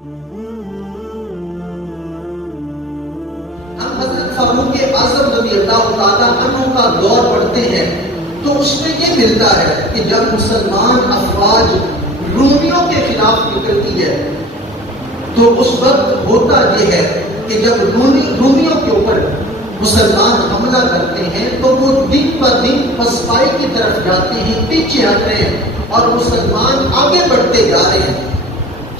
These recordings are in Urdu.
ہم حضرت فاروق اعظم رضی اللہ تعالیٰ عنہ کا دور پڑھتے ہیں تو اس میں یہ ملتا ہے کہ جب مسلمان افواج رومیوں کے خلاف نکلتی ہے تو اس وقت ہوتا یہ ہے کہ جب رومیوں کے اوپر مسلمان حملہ کرتے ہیں تو وہ دن پر دن پسپائی کی طرف جاتے ہیں، پیچھے ہٹ رہے ہیں اور مسلمان آگے بڑھتے جا رہے ہیں۔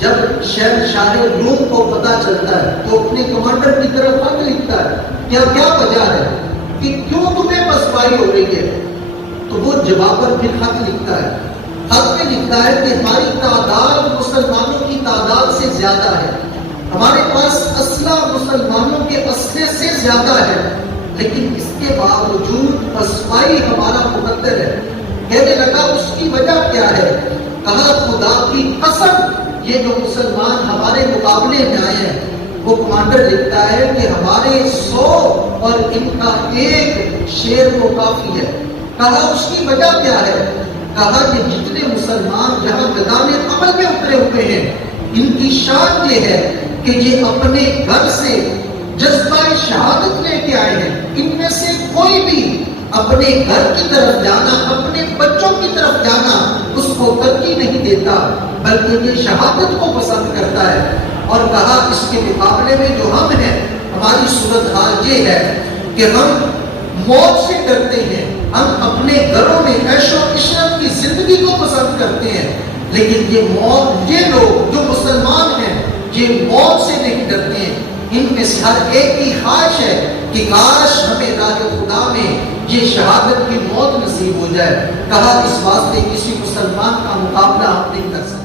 جب شہنشاہ روم کو پتہ چلتا ہے تو اپنے کمانڈر کی طرف خط لکھتا ہے، کیا وجہ ہے کہ کیوں تمہیں پسپائی ہو رہی ہے؟ تو وہ جواب پر پھر خط لکھتا ہے، خط میں لکھتا ہے کہ ہماری تعداد مسلمانوں کی تعداد سے زیادہ ہے، ہمارے پاس اسلحہ مسلمانوں کے اسلحے سے زیادہ ہے، لیکن اس کے باوجود پسپائی ہمارا مقدر ہے۔ کہنے لگا اس کی وجہ کیا ہے؟ کہا خدا کی قسم یہ جو مسلمان ہمارے مقابلے میں آئے ہیں، وہ کمانڈر لکھتا ہے کہ ہمارے 100 اور ان کا 1 شیر کو کافی ہے۔ کہا اس کی وجہ کیا ہے؟ کہا کہ جتنے مسلمان جہاں میدان عمل میں اترے ہوئے ہیں، ان کی شان یہ ہے کہ یہ اپنے گھر سے جذبہ شہادت لے کے آئے ہیں، ان میں سے کوئی بھی اپنے گھر کی طرف جانا، اپنے بچوں کی طرف جانا اس کو ترجیح نہیں دیتا، بلکہ یہ شہادت کو پسند کرتا ہے۔ اور کہا اس کے مقابلے میں جو ہم ہیں، ہماری صورتحال یہ ہے کہ ہم موت سے ڈرتے ہیں، ہم اپنے گھروں میں عیش و عشرت کی زندگی کو پسند کرتے ہیں، لیکن یہ لوگ جو مسلمان ہیں یہ موت سے نہیں ڈرتے ہیں۔ ان میں سے ہر ایک کی خواہش ہے کہ کاش ہمیں راہ خدا میں یہ شہادت کی موت نصیب ہو جائے۔ کہا اس واسطے کسی مسلمان کا مقابلہ آپ نہیں کر سکتے۔